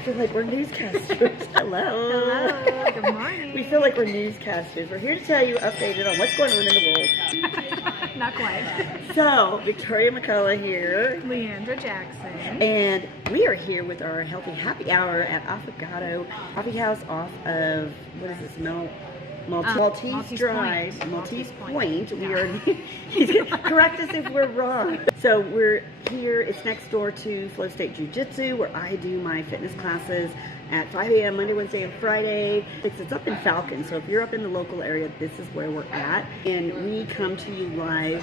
I feel like we're newscasters. Hello. Hello. Good morning. We feel like we're newscasters. We're here to tell you updated on what's going on in the world. Not quite. So, Victoria McCullough here. Leandra Jackson. And we are here with our Healthy Happy Hour at Affogato Coffee House off of, what is this, Maltese Drive, Maltese Point. We are, correct us if we're wrong. So we're here, it's next door to Flow State Jiu-Jitsu, where I do my fitness classes at 5 a.m. Monday, Wednesday, and Friday. It's up in Falcon, so if you're up in the local area, this is where we're at. And we come to you live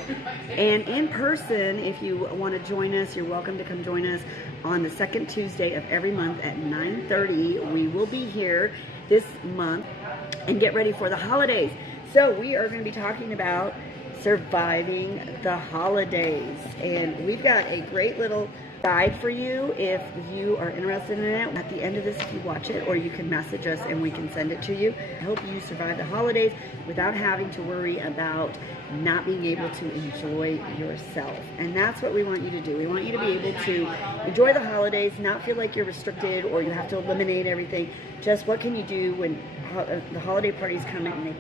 and in person. If you want to join us, you're welcome to come join us on the second Tuesday of every month at 9:30. We will be here this month, and get ready for the holidays. So we are going to be talking about surviving the holidays, and we've got a great little guide for you if you are interested in it. At the end of this, if you watch it, or you can message us and we can send it to you. I hope you survive the holidays without having to worry about not being able to enjoy yourself. And that's what we want you to do. We want you to be able to enjoy the holidays, not feel like you're restricted or you have to eliminate everything. Just what can you do when the holiday parties come in,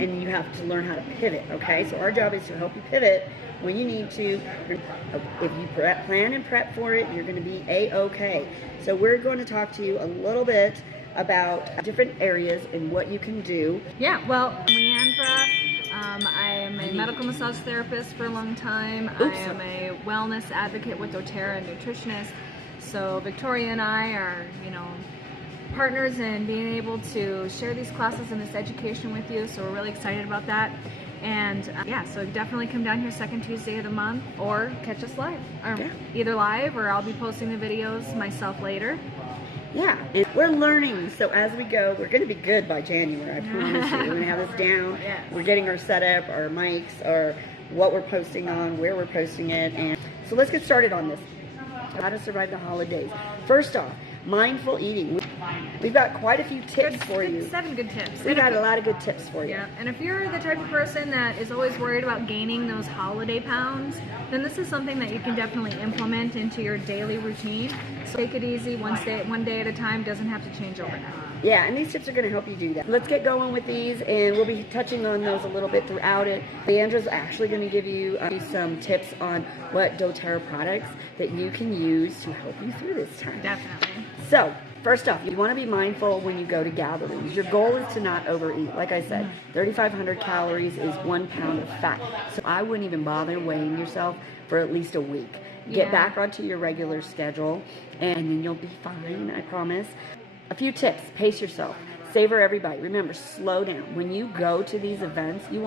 and you have to learn how to pivot, okay? So our job is to help you pivot when you need to. If you plan and prep for it, you're going to be A-okay. So we're going to talk to you a little bit about different areas and what you can do. Yeah, well, Leandra, I am a medical massage therapist for a long time. I am a wellness advocate with doTERRA, a nutritionist. So Victoria and I are, partners in being able to share these classes and this education with you. So we're really excited about that. And yeah, so definitely come down here second Tuesday of the month, or catch us live. Either live, or I'll be posting the videos myself later. Yeah, and we're learning, so as we go, we're going to be good by January, I promise you. We're going to have this down. Yes. We're getting our setup, our mics, our what we're posting on, where we're posting it. And so let's get started on this. How to survive the holidays. First off, mindful eating. We've got quite a few tips for you. 7 good tips. We've got a lot of good tips for you. Yeah, and if you're the type of person that is always worried about gaining those holiday pounds, then this is something that you can definitely implement into your daily routine. So take it easy, one day at a time. Doesn't have to change overnight. Yeah, and these tips are going to help you do that. Let's get going with these, and we'll be touching on those a little bit throughout it. Leandra's actually going to give you some tips on what doTERRA products that you can use to help you through this time. Definitely. So, first off, you want to be mindful when you go to gatherings. Your goal is to not overeat. Like I said, 3,500 calories is 1 pound of fat. So I wouldn't even bother weighing yourself for at least a week. Get back onto your regular schedule, and then you'll be fine, I promise. A few tips: pace yourself, savor every bite. Remember, slow down. When you go to these events, you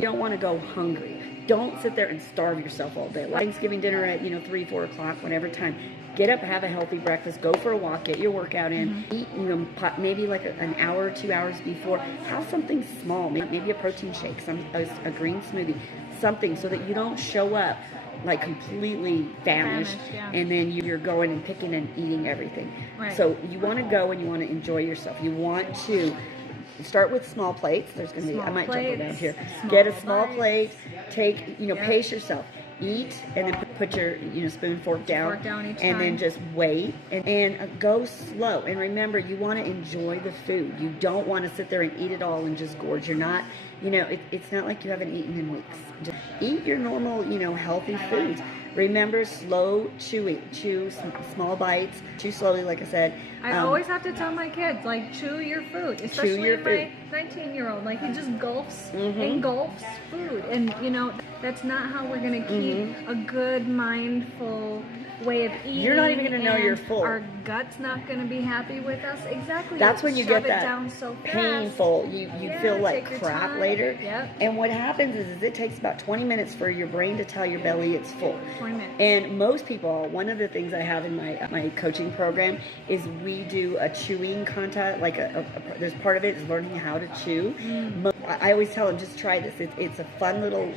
don't want to go hungry. Don't sit there and starve yourself all day. Like Thanksgiving dinner at 3, 4 o'clock, whatever time. Get up, have a healthy breakfast, go for a walk, get your workout in. Eat, maybe like an hour or 2 hours before. Have something small, maybe a protein shake, a green smoothie, something, so that you don't show up like completely famished, and then you're going and picking and eating everything. Right. So you want to go and you want to enjoy yourself. You want to start with small plates. There's going to be, I might jump around here. Get a small plate, take, pace yourself. Eat, and then put your spoon, fork down each and time. Then just wait and go slow. And remember, you want to enjoy the food. You don't want to sit there and eat it all and just gorge. You're not, it's not like you haven't eaten in weeks. Just eat your normal, healthy foods. Remember, slow chewing. Chew small bites. Chew slowly, like I said. I always have to tell my kids, chew your food. Especially my 19-year-old. He just gulps and gulps food. And, that's not how we're going to keep a good, mindful way of eating. You're not even going to know you're full. Our gut's not going to be happy with us. Exactly. That's when you get that down so painful. You feel like crap later. Yep. And what happens is it takes about 20 minutes for your brain to tell your belly it's full. 20 minutes. And most people, one of the things I have in my coaching program is we do a chewing contest. There's part of it is learning how to chew. I always tell them, just try this. It's a fun little,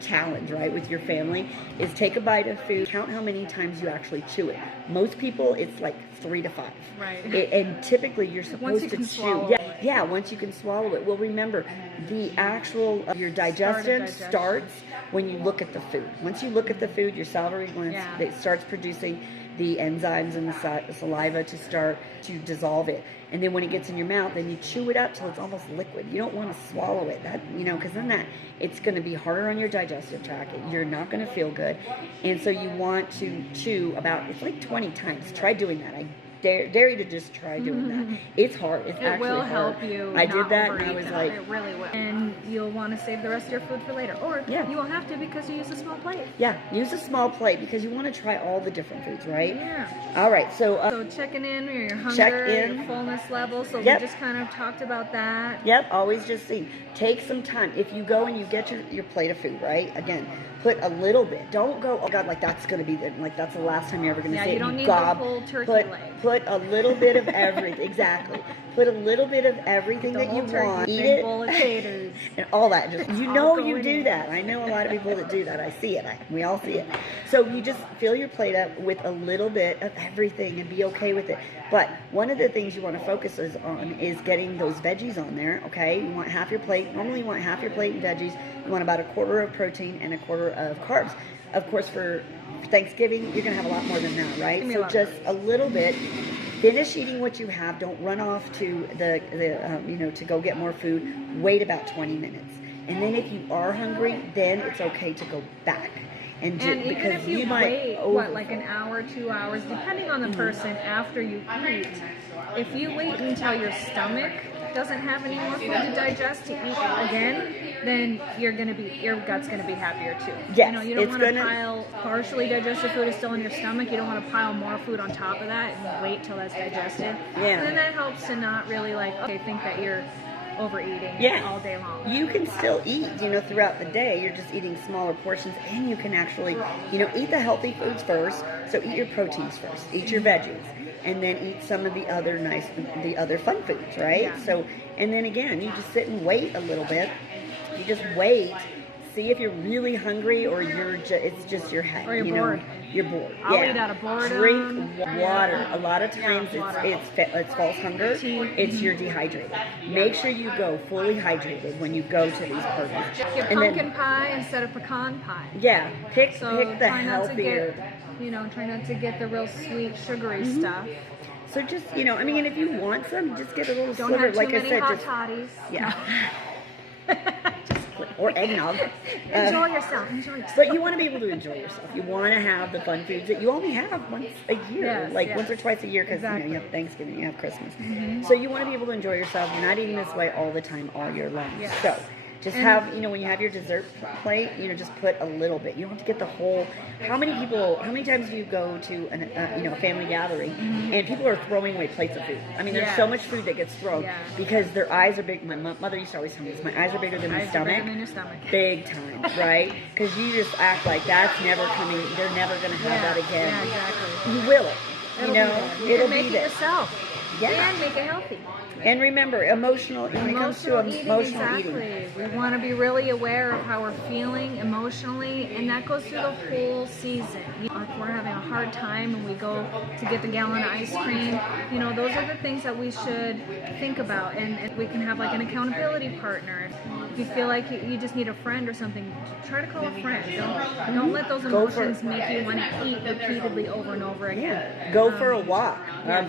challenge, right, with your family, is take a bite of food, count how many times you actually chew it. Most people, it's like 3 to 5. Right. And typically you're supposed to chew. Yeah, once you can swallow it. Well, remember, the actual, your digestion starts when you look at the food. Once you look at the food, your salivary glands, it starts producing the enzymes in the saliva to start to dissolve it. And then when it gets in your mouth, then you chew it up till it's almost liquid. You don't want to swallow it, because then it's going to be harder on your digestive tract. You're not going to feel good. And so you want to chew it's like 20 times. Try doing that. I dare you to just try doing that. It's hard. It's actually hard. It will help you. I did that and I was like... It really will. And you'll want to save the rest of your food for later. Or you won't have to because you use a small plate. Yeah, use a small plate because you want to try all the different foods, right? Yeah. All right, so... so checking in your hunger, your fullness level. So we just kind of talked about that. Yep, always just take some time. If you go and you get your plate of food, right? Again, put a little bit. Don't go, oh God, like that's going to be that's the last time you're ever going to see it. You don't need the whole turkey leg. Put a little bit of everything. Exactly. Put a little bit of everything that you want. Eat it. Bowl of taters. And all that. Just you do that. I know a lot of people that do that. I see it. We all see it. So you just fill your plate up with a little bit of everything and be okay with it. But one of the things you want to focus on is getting those veggies on there, okay? You want half your plate. Normally you want half your plate in veggies. You want about a quarter of protein and a quarter of carbs. Of course, for Thanksgiving, you're going to have a lot more than that, right? So just a little bit. Finish eating what you have. Don't run off to to go get more food. Wait about 20 minutes. And then if you are hungry, then it's okay to go back. And even if you wait, like an hour, 2 hours, depending on the person after you eat, if you wait until your stomach doesn't have any more food to digest to eat again, then your gut's gonna be happier too. Yes, you don't want to pile partially digested food is still in your stomach. You don't want to pile more food on top of that and wait till that's digested. Yeah. And then that helps to not really think that you're overeating all day long. You can still eat, throughout the day. You're just eating smaller portions, and you can actually, eat the healthy foods first. So eat your proteins first. Eat your veggies. And then eat some of the other fun foods, right? Yeah. So, and then again, you just sit and wait a little bit. You just wait, see if you're really hungry or it's just your head. Or you're bored. You're bored. I'll eat out of boredom. Drink water. A lot of times it's false hunger. It's you're dehydrated. Make sure you go fully hydrated when you go to these parties. Get pumpkin pie instead of pecan pie. Yeah, pick the healthier. Try not to get the real sweet, sugary stuff. So just, and if you want some, just get a little Don't sliver. have too Like many I said, hot toddies. Yeah. Or eggnog. Enjoy yourself. But you want to be able to enjoy yourself. You want to have the fun foods that you only have once a year, once or twice a year, because you have Thanksgiving, you have Christmas. Mm-hmm. So you want to be able to enjoy yourself. You're not eating this way all the time, all year long. Yes. So just have, when you have your dessert plate, just put a little bit. You don't have to get the whole. How many times do you go to a family gathering and people are throwing away plates of food? I mean, there's so much food that gets thrown because their eyes are big. My mother used to always tell me this. My eyes are bigger than my stomach. Bigger than your stomach. Big time, right? Because you just act like that's never coming. They're never going to have that again. Yeah, exactly. You will. It'll be there. Yourself. Yeah. And make it healthy. And remember, when it comes to emotional eating. We want to be really aware of how we're feeling emotionally, and that goes through the whole season. If we're having a hard time and we go to get the gallon of ice cream, those are the things that we should think about, and we can have like an accountability partner. If you feel like you just need a friend or something, try to call a friend. Don't let those emotions make you want to eat repeatedly over and over again. Yeah. Go for a walk.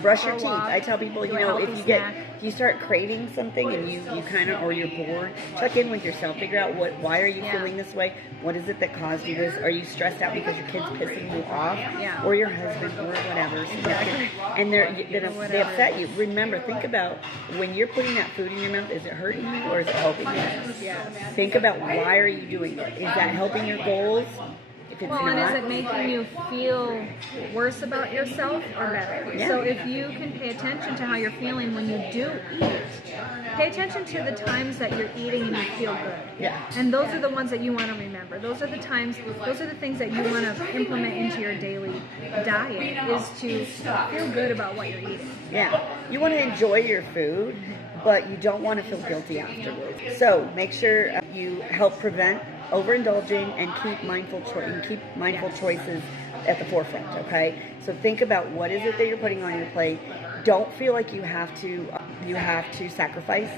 Brush your teeth. I tell people, if you start craving something and you kind of, or you're bored, check in with yourself. Figure out why are you feeling this way? What is it that caused you this? Are you stressed out because your kid's pissing you off? Or your husband or whatever? And they upset you. Remember, think about when you're putting that food in your mouth, is it hurting you or is it helping you? Yes. Think about why are you doing it? Is that helping your goals? And is it making you feel worse about yourself or better? Yeah. So if you can pay attention to how you're feeling when you do eat, pay attention to the times that you're eating and you feel good. Yeah. And those are the ones that you want to remember. Those are the things that you want to implement into your daily diet, is to feel good about what you're eating. Yeah. You want to enjoy your food, but you don't want to feel guilty afterwards. So make sure you help prevent overindulging and keep mindful choices at the forefront, okay? So think about what is it that you're putting on your plate. Don't feel like you have to you have to sacrifice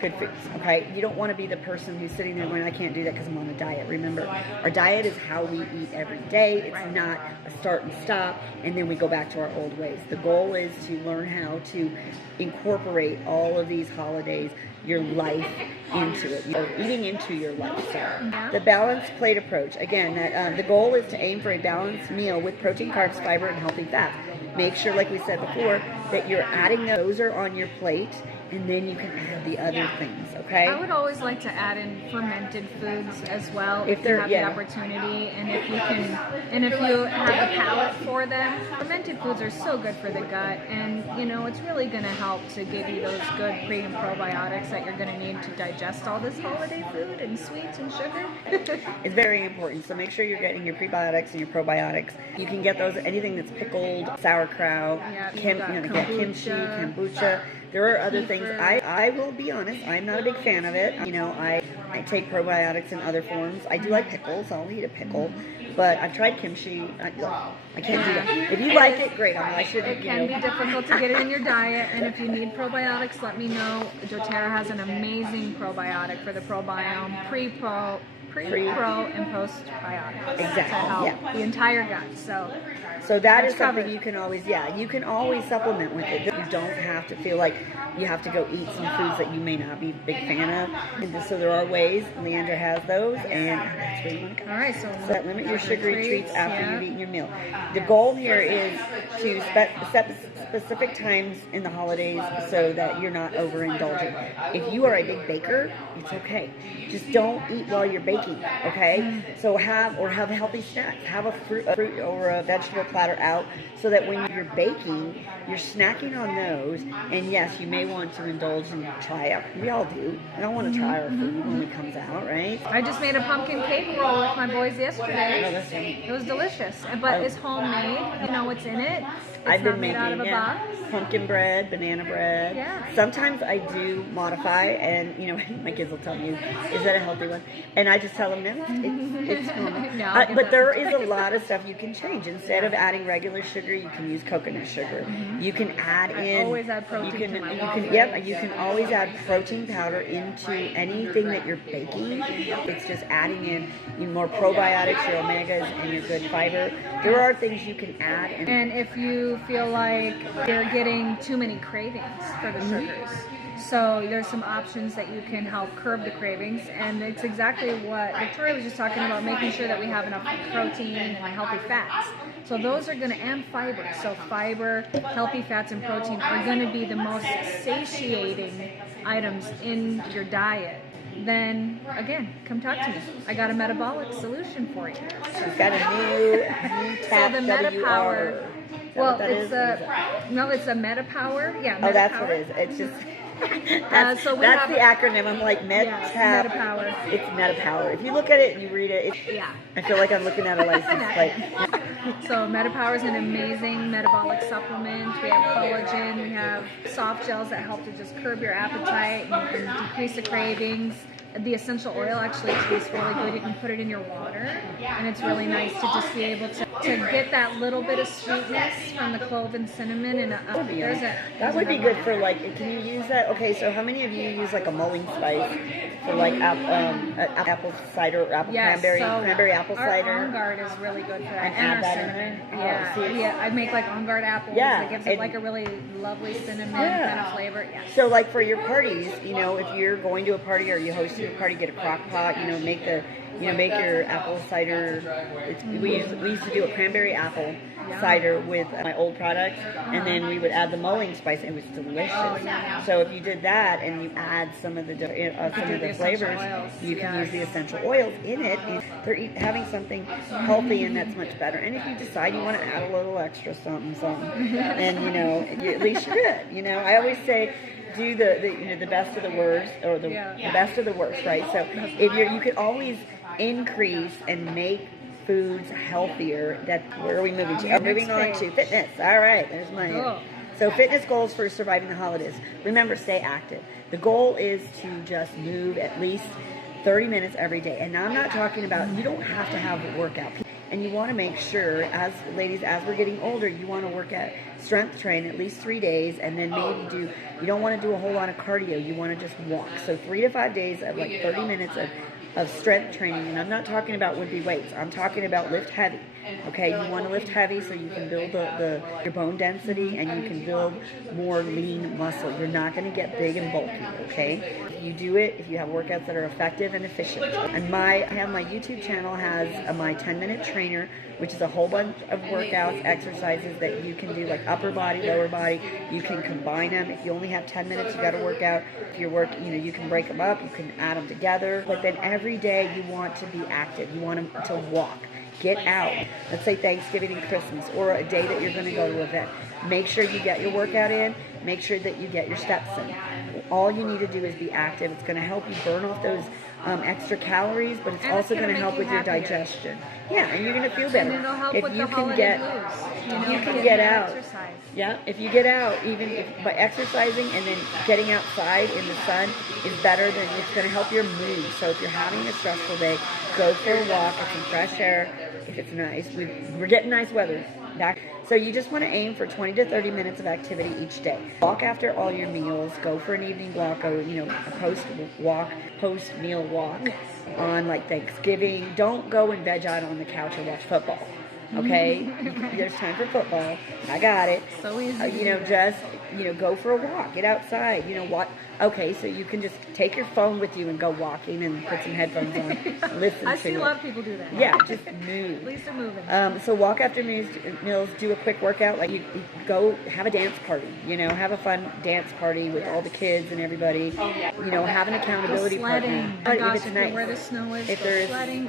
good foods, okay? You don't want to be the person who's sitting there going, I can't do that because I'm on a diet. Remember, our diet is how we eat every day. It's not a start and stop, and then we go back to our old ways. The goal is to learn how to incorporate all of these holidays, your life into it, or eating into your lifestyle. Yeah. The balanced plate approach. Again, the goal is to aim for a balanced meal with protein, carbs, fiber, and healthy fats. Make sure, like we said before, that you're adding those are on your plate, and then you can add the other things, okay? I would always like to add in fermented foods as well If if they're- you have yeah. the opportunity, and if you can, and if you have the palate for them. Fermented foods are so good for the gut, and it's really going to help to give you those good pre and probiotics that you're going to need to digest all this holiday food and sweets and sugar. It's very important. So make sure you're getting your prebiotics and your probiotics. You can get those anything that's pickled, sauerkraut, Yeah, you kimchi, got kimchi, kombucha. kombucha. There are other things. Kefir. I will be honest. I'm not a big fan of it. I take probiotics in other forms. I do like pickles. I'll eat a pickle. But I've tried kimchi. I can't do that. If you like it, great. I should. It can be difficult to get it in your diet, and if you need probiotics, let me know. doTERRA has an amazing probiotic for the probiome, pre-pro, and postbiotics Exactly, to help yeah. the entire gut. So that is That's something covered. you can always supplement with it. You don't have to feel like you have to go eat some foods that you may not be a big fan of. And so there are ways. Leandra has those, and that's where you want to go. All right, so So limit your sugary treats after yeah. you've eaten your meal. The goal here is to set specific times in the holidays so that you're not overindulging. If you are a big baker, it's okay. Just don't eat while you're baking, okay? So have healthy snacks. Have a fruit or a vegetable platter out so that when you're baking, you're snacking on those. And yes, you may want to indulge and try it. We all do. We all want to try our food when it comes out, right? I just made a pumpkin cake roll with my boys Oh, yesterday. that's funny. It was delicious, but it's homemade. You know what's in it. It's I've not been made making out of a box. pumpkin bread, banana bread. Yeah. Sometimes I do modify, and my kids will tell me, "Is that a healthy one?" And I just tell them, "No, it's normal." No, I'll get But that there is a sometimes. lot of stuff you can change. Instead of adding regular sugar, you can use coconut sugar. You can add in. always add protein You can. to my You waffles. can. Yep. You can always add protein powder into anything that you're baking. It's just adding in more probiotics, your omegas, and your good fiber. There are things you can add. And if you feel like you're getting too many cravings for the sugars, so there's some options that you can help curb the cravings, and it's exactly what Victoria was just talking about, making sure that we have enough protein and healthy fats. So those are going to, and fiber. So fiber, healthy fats, and protein are going to be the most satiating items in your diet. Then again, come talk to me. I got a metabolic solution for you. She's got a new tap So the WR. MetaPower. Is that Well, what that it's is? What is it? it's a MetaPower. Yeah. Oh, that's MetaPower. what it is. It's just that's, so we that's have- the acronym. I'm like Yes, MetaPower. MetaPower. It's MetaPower. If you look at it and you read it, Yeah. I feel like I'm looking at a license plate. So MetaPower is an amazing metabolic supplement. We have collagen. We have soft gels that help to just curb your appetite and decrease the cravings. The essential oil actually tastes really good. You can put it in your water, and it's really nice to just be able to get that little bit of sweetness from the clove and cinnamon. And That would be good for like. Can you use that? Okay, so how many of you use like a mulling spice for like apple cider or cranberry apple cider? Our On Guard is really good for that. And add our that in cinnamon. there? Oh, see, Yeah. I make like On Guard apples. Yeah, It gives and- it like a really lovely cinnamon Yeah. kind of flavor. Yeah. So like for your parties, if you're going to a party or you hosting a party, get a crock pot, make your apple cider. We used to do a cranberry apple cider with my old products, and then we would add the mulling spice. It was delicious. So if you did that and you add some of the flavors, oils. you can Yes. use the essential oils in it. And they're having something healthy, and that's much better. And if you decide you want to add a little extra something, and at least you're good. I always say, do the best of the worst, or the best of the worst, right? So if you could always increase and make foods healthier. Where are we moving to? Moving on to fitness. All right, there's my. Cool. So fitness goals for surviving the holidays. Remember, stay active. The goal is to just move at least 30 minutes every day. And now I'm not talking about, you don't have to have a workout. And you want to make sure, as ladies, as we're getting older, you want to work at strength train at least 3 days, and then maybe you don't want to do a whole lot of cardio. You want to just walk. So 3 to 5 days of like 30 minutes of strength training. And I'm not talking about wimpy weights. I'm talking about lift heavy. Okay, you want to lift heavy so you can build your bone density and you can build more lean muscle. You're not going to get big and bulky, okay? If you do it, if you have workouts that are effective and efficient. And my YouTube channel has my 10-minute trainer, which is a whole bunch of workouts, exercises that you can do, like upper body, lower body. You can combine them. If you only have 10 minutes, you got to work out. If you're working, you can break them up. You can add them together. But then every day you want to be active. You want to walk. Get out. Let's say Thanksgiving and Christmas, or a day that you're going to go to an event. Make sure you get your workout in. Make sure that you get your steps in. All you need to do is be active. It's going to help you burn off those extra calories, but it's also going to help with your digestion. Yeah, and you're going to feel better. And it'll help if with you the can holiday get, blues. you can get out. Exercise. Yeah, if you get out, even by exercising and then getting outside in the sun is better than, it's going to help your mood. So if you're having a stressful day, go for a walk, get some fresh air. If it's nice, we're getting nice weather back. So you just want to aim for 20 to 30 minutes of activity each day. Walk after all your meals. Go for an evening walk, or a post-meal walk on like Thanksgiving. Don't go and veg out on the couch and watch football. Okay, there's time for football. I got it. So easy. Just go for a walk. Get outside. What? Okay, so you can just take your phone with you and go walking and put some headphones on. Listen to it. I see a lot of people do that. Yeah, just move. At least they're moving. So walk after meals, do a quick workout. Like you go have a dance party. Have a fun dance party with all the kids and everybody. Have an accountability partner. Oh my gosh, if it's if nice. you're where the snow is, If go there's sledding,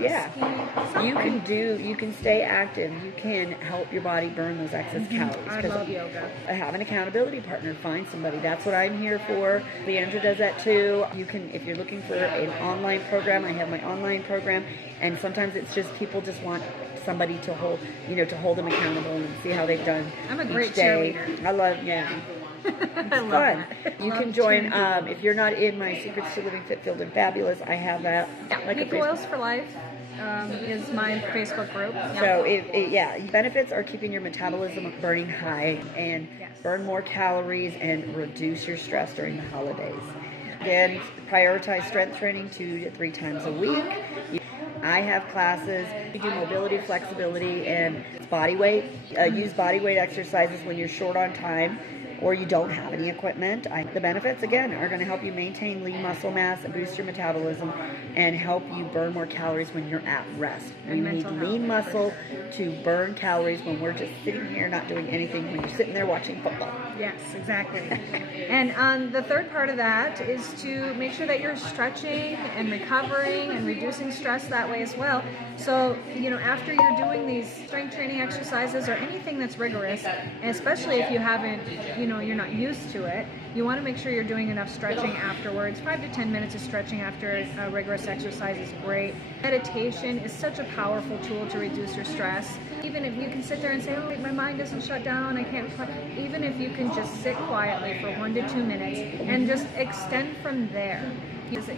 skiing, you can stay active. You can help your body burn those excess calories. I love yoga. Have an accountability partner. Find somebody. That's what I'm here for. Leandra does that too. You can, if you're looking for an online program, I have my online program, and sometimes it's just people just want somebody to hold, to hold them accountable and see how they've done. I'm a great day. cheerleader. I love, It's fun. That. You can join, if you're not in my Secrets to Living Fit, Filled, and Fabulous, I have that. Peak Oils for Life is my Facebook group. So, benefits are keeping your metabolism burning high and burn more calories and reduce your stress during the holidays. Again, prioritize strength training 2 to 3 times a week. I have classes. We do mobility, flexibility, and body weight. Use body weight exercises when you're short on time or you don't have any equipment. The benefits, again, are going to help you maintain lean muscle mass and boost your metabolism and help you burn more calories when you're at rest. We need lean muscle to burn calories when we're just sitting here not doing anything, when you're sitting there watching football. Yes, exactly. And the third part of that is to make sure that you're stretching and recovering and reducing stress that way as well. So, after you're doing these strength training exercises or anything that's rigorous, and especially if you haven't, you're not used to it, you want to make sure you're doing enough stretching afterwards. 5 to 10 minutes of stretching after a rigorous exercise is great. Meditation is such a powerful tool to reduce your stress. Even if you can sit there and say, oh, my mind doesn't shut down, I can't, even if you can just sit quietly for 1 to 2 minutes and just extend from there. Just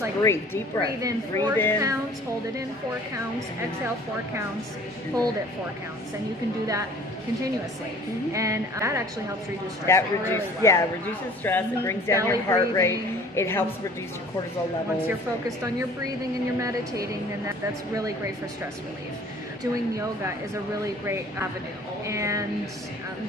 like breathe, deep breath. Breathe in 4 counts, hold it in 4 counts, exhale 4 counts, hold it 4 counts, and you can do that continuously. And that actually helps reduce stress. Reduces stress. It brings down your heart rate. It helps reduce your cortisol levels. Once you're focused on your breathing and you're meditating, then that's really great for stress relief. Doing yoga is a really great avenue, and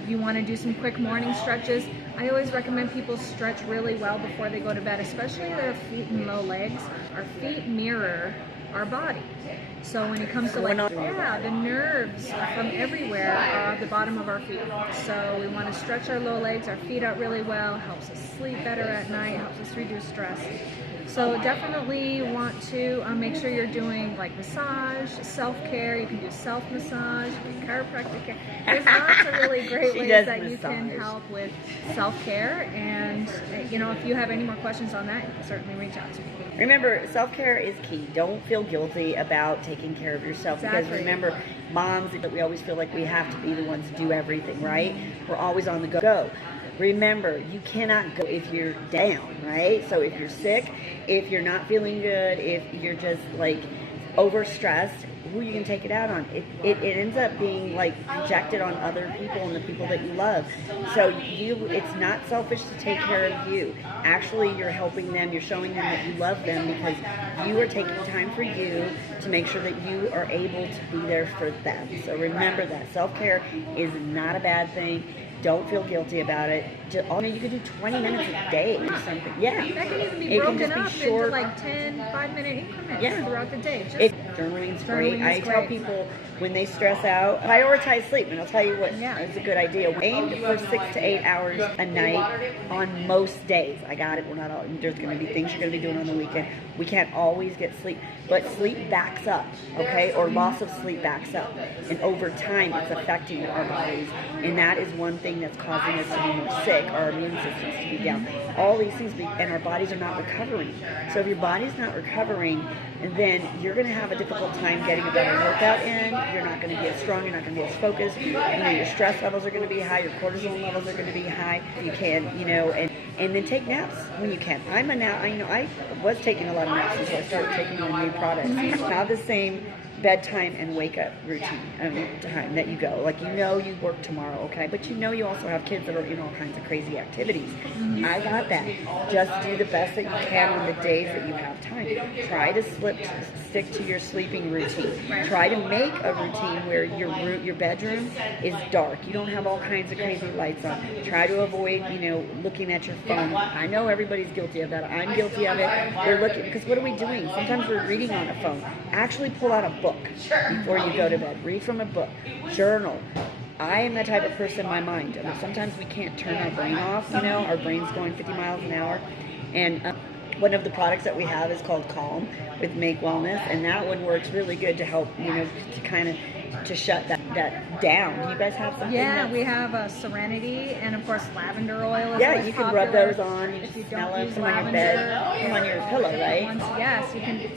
you want to do some quick morning stretches. I always recommend people stretch really well before they go to bed, especially their feet and low legs. Our feet mirror our body. So when it comes to the nerves from everywhere are the bottom of our feet. So we want to stretch our low legs, our feet out really well, helps us sleep better at night, helps us reduce stress. So definitely want to make sure you're doing like massage, self-care. You can do self-massage, chiropractic care. There's lots of really great ways that you can help with self-care. And if you have any more questions on that, certainly reach out to me. Remember, self-care is key. Don't feel guilty about taking care of yourself. Because remember, moms, we always feel like we have to be the ones to do everything, right? We're always on the go. Remember, you cannot go if you're down, right? So if you're sick, if you're not feeling good, if you're just like overstressed, who you can take it out on. It ends up being like projected on other people and the people that you love. So it's not selfish to take care of you. Actually, you're helping them. You're showing them that you love them because you are taking time for you to make sure that you are able to be there for them. So remember that self-care is not a bad thing. Don't feel guilty about it. You could do 20 minutes a day or something. Yeah. That can even be broken up into like 10 5-minute increments throughout the day. Journaling's great. I tell people when they stress out, prioritize sleep. And I'll tell you what is a good idea. Aim for 6 to 8 hours a night on most days. I got it. We're not all, there's going to be things you're going to be doing on the weekend. We can't always get sleep. But sleep backs up, okay? Or loss of sleep backs up. And over time, it's affecting our bodies. And that is one thing that's causing us to be more sick, our immune systems to be down. All these things, and our bodies are not recovering. So if your body's not recovering, then you're going to have a difficult time getting a better workout in. You're not going to be as strong. You're not going to be as focused. Your stress levels are going to be high. Your cortisol levels are going to be high. You can, and then take naps when you can. I was taking a lot of naps until I started taking on new products. Not the same bedtime and wake up routine time that you go. Like, you work tomorrow, okay? But you also have kids that are in all kinds of crazy activities. I got that. Just do the best that you can on the days that you have time. Try to stick to your sleeping routine. Try to make a routine where your bedroom is dark. You don't have all kinds of crazy lights on. Try to avoid, looking at your phone. I know everybody's guilty of that. I'm guilty of it. We're looking, because what are we doing? Sometimes we're reading on a phone. Actually pull out a book before you go to bed. Read from a book. Journal. I am the type of person in my mind. Sometimes we can't turn our brain off, our brain's going 50 miles an hour. And one of the products that we have is called Calm with Make Wellness, and that one works really good to help, to kind of to shut that down. Do you guys have something? Yeah, we have Serenity and of course lavender oil. You can rub those on. You just smell them, put them on your bed, put them on your pillow, right? Yes, you can.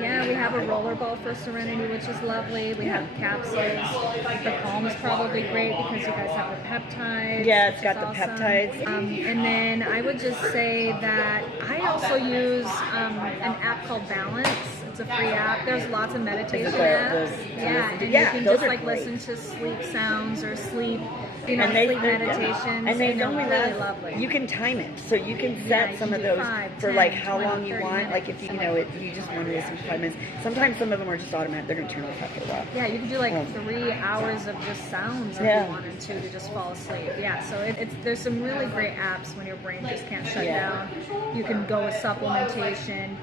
Yeah, we have a roller ball for Serenity, which is lovely. We have capsules. The Calm is probably great because you guys have the peptides. Yeah, it's got the peptides. And then I would just say that I also use an app called Balance. It's a free app. There's lots of meditation apps. And you can just listen to sleep sounds or sleep, sleep meditations. And they don't really lovely. You can time it, so you can set some of those 5, for 10, like how 20, long you want. 30 Like if you just want to listen for 5 minutes. Sometimes some of them are just automatic. They're going to turn off after a while. Yeah, you can do like 3 hours of just sounds if you wanted to just fall asleep. Yeah, so there's some really great apps when your brain just can't shut down. You can go with supplementation.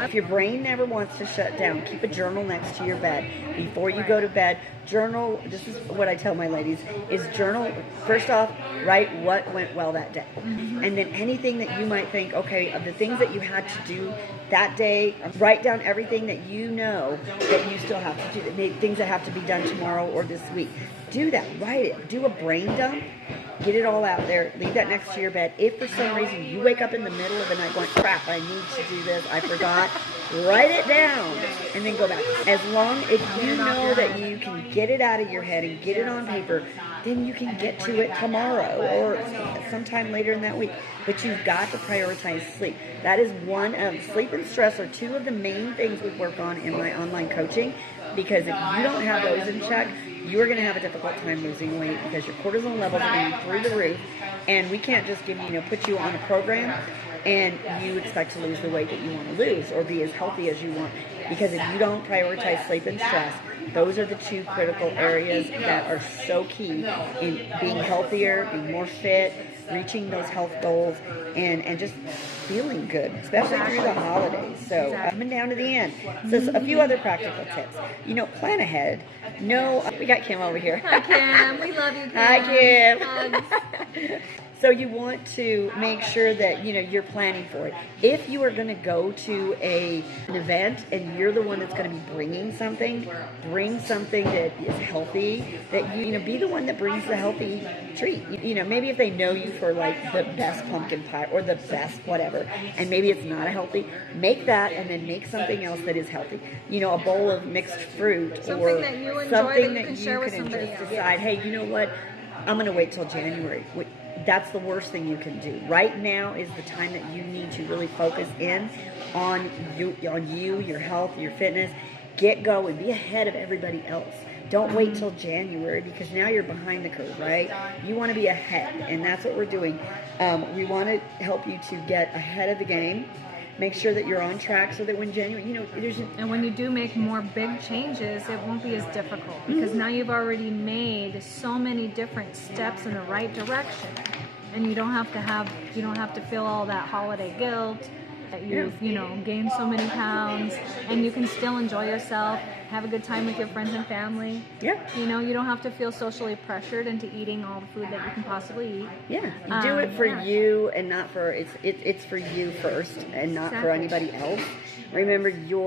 If your brain never wants to shut down, keep a journal next to your bed. Before you go to bed, journal. This is what I tell my ladies, is journal. First off, write what went well that day. And then anything that you might think, okay, of the things that you had to do that day, write down everything that you know that you still have to do, things that have to be done tomorrow or this week. Do that. Write it. Do a brain dump. Get it all out there. Leave that next to your bed. If for some reason you wake up in the middle of the night going, crap, I need to do this, I forgot, write it down and then go back. As long as you know that you can get it out of your head and get it on paper, then you can get to it tomorrow or sometime later in that week. But you've got to prioritize sleep. That is one of sleep and stress are 2 of the main things we work on in my online coaching, because if you don't have those in check, you're going to have a difficult time losing weight because your cortisol levels are going to be through the roof, and we can't just put you on a program and you expect to lose the weight that you want to lose or be as healthy as you want, because if you don't prioritize sleep and stress, those are the 2 critical areas that are so key in being healthier, being more fit, reaching those health goals, and just feeling good, especially through the holidays. So coming down to the end. So a few other practical tips. Plan ahead. We got Kim over here. Hi, Kim. We love you, Kim. Hi, Kim. So you want to make sure that you're planning for it. If you are going to go to an event and you're the one that's going to be bringing something, bring something that is healthy. That be the one that brings the healthy treat. Maybe if they know you for like the best pumpkin pie or the best whatever, and maybe it's not a healthy, make that and then make something else that is healthy. A bowl of mixed fruit or that you enjoy something that you can share with somebody else. Decide, hey, you know what? I'm going to wait till January. That's the worst thing you can do. Right now is the time that you need to really focus in on you, your health, your fitness. get going, be ahead of everybody else. Don't wait till January, because now you're behind the curve, right? You want to be ahead, and that's what we're doing. We want to help you to get ahead of the game. Make sure that you're on track so that when January, and when you do make more big changes, it won't be as difficult, because now you've already made so many different steps in the right direction, and you don't have to feel all that holiday guilt that you've gained so many pounds, and you can still enjoy yourself, have a good time with your friends and family. Yeah. You don't have to feel socially pressured into eating all the food that you can possibly eat. Yeah. You do it for you, and not for it's for you first, and not for anybody else. Remember, you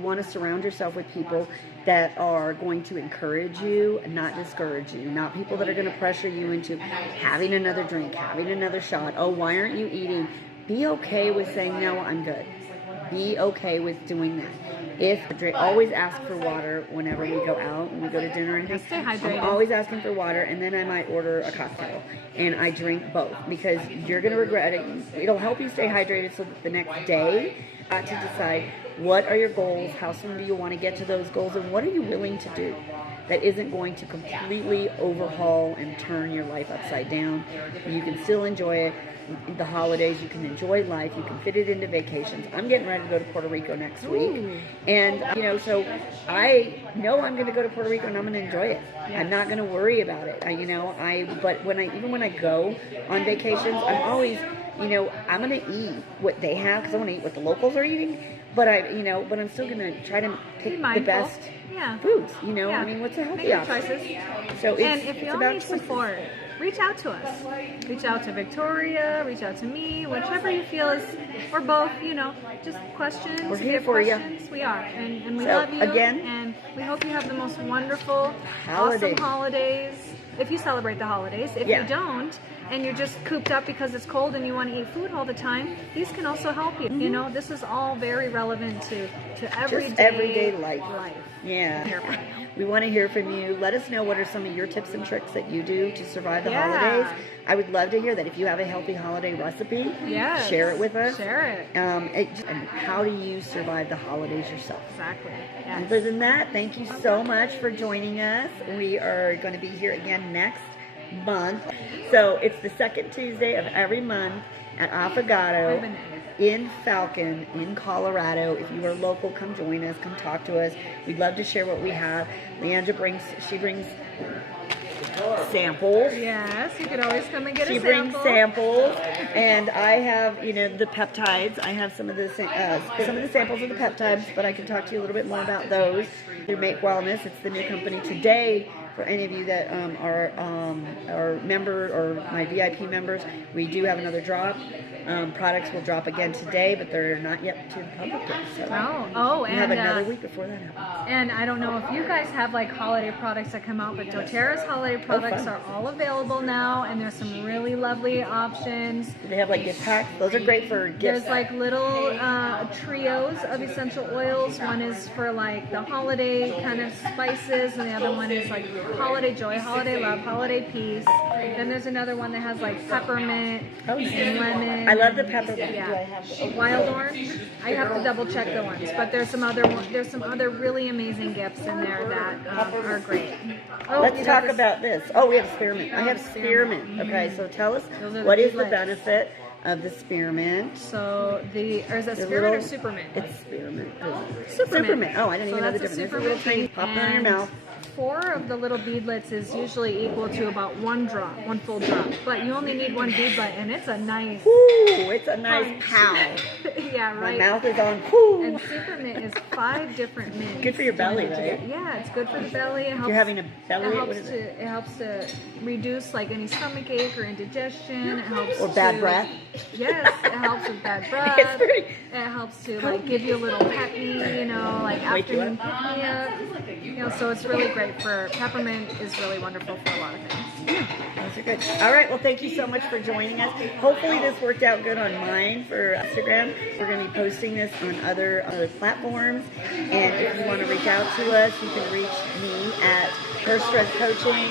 want to surround yourself with people that are going to encourage you, not discourage you. Not people that are going to pressure you into having another drink, having another shot. Oh, why aren't you eating? Be okay with saying, no, I'm good. Be okay with doing that. Always ask for water whenever we go out, when we go to dinner and things. Stay hydrated. I'm always asking for water, and then I might order a cocktail, and I drink both, because you're going to regret it. It'll help you stay hydrated so that the next day you got to decide what are your goals, how soon do you want to get to those goals, and what are you willing to do that isn't going to completely overhaul and turn your life upside down. You can still enjoy it. The holidays, you can enjoy life, you can fit it into vacations. I'm getting ready to go to Puerto Rico next week, and so I know I'm going to go to Puerto Rico and I'm going to enjoy it. Yes. I'm not going to worry about it. But even when I go on vacations, I'm always, I'm going to eat what they have, because I want to eat what the locals are eating. But I'm still going to try to pick the best foods. What's a healthy option? Choices. So if y'all need support, reach out to us. Reach out to Victoria, reach out to me, whichever you feel is, we're both, just questions. We're here for you. We are. And we love you. Again, and we hope you have the most wonderful, awesome holidays. If you celebrate the holidays. If you don't, and you're just cooped up because it's cold and you want to eat food all the time, these can also help you. This is all very relevant to everyday life. Yeah. We want to hear from you. Let us know what are some of your tips and tricks that you do to survive the holidays. I would love to hear that. If you have a healthy holiday recipe, share it with us. Share it. And how do you survive the holidays yourself? Exactly. Yes. Other than that, thank you so much for joining us. We are going to be here again next month. So it's the second Tuesday of every month at Affogato in Falcon in Colorado. If you are local, come join us, come talk to us. We'd love to share what we have. Leandra brings samples. Yes, you could always come and get a sample. She brings samples, and I have, the peptides. I have some of the samples of the peptides, but I can talk to you a little bit more about those. Through Make Wellness, it's the new company today. For any of you that are member or my VIP members, we do have another drop. Products will drop again today, but they're not yet to the public yet. So we have another week before that happens. And I don't know if you guys have holiday products that come out, but doTERRA's holiday products are all available now, and there's some really lovely options. They have gift packs. Those are great for gifts. There's little trios of essential oils. One is for the holiday kind of spices, and the other one is holiday joy, holiday love, holiday peace. Then there's another one that has peppermint and lemon. I love the peppermint. Yeah. Do I have wild orange? I have to double check the ones, but there's some other really amazing gifts in there that are great. Let's talk about this. Oh, we have spearmint. I have spearmint. Okay, so tell us what is the benefit of the spearmint. So is that spearmint or supermint? It's spearmint. Supermint. Oh, I didn't even know the difference. It's a little tiny pop in your mouth. 4 of the little beadlets is usually equal to about 1 full drop. But you only need 1 beadlet, and it's a nice... Ooh, it's a nice pow. Yeah, right. My mouth is on. Whoo. And supermint is 5 different mints. Good for your belly, right? Yeah, it's good for the belly. It helps, if you're having a belly, it helps to reduce any stomach ache or indigestion. It helps or bad breath. Yes, it helps with bad breath. It helps to give you a little pep-me, afternoon pick-me-up. So it's really great for peppermint. Is really wonderful for a lot of things. Those are good. All right. Well, thank you so much for joining us. Hopefully this worked out good on mine for Instagram. We're going to be posting this on other platforms. And if you want to reach out to us, you can reach me at Her Strength Coaching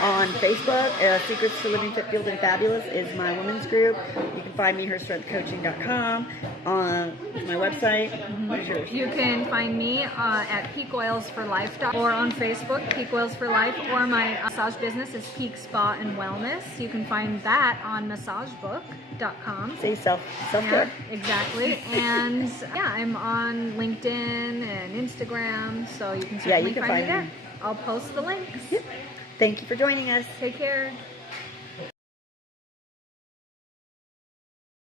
On Facebook, Secrets to Living Fit, Fueled, and Fabulous is my women's group. You can find me herstrengthcoaching.com on my website. What is yours? You can find me at peakoilsforlife or on Facebook, Peak Oils for Life, or my massage business is Peak Spa and Wellness. You can find that on massagebook.com. Say self-care. Yeah, exactly. And yeah, I'm on LinkedIn and Instagram, so you can certainly find me there. I'll post the links. Yep. Thank you for joining us. Take care.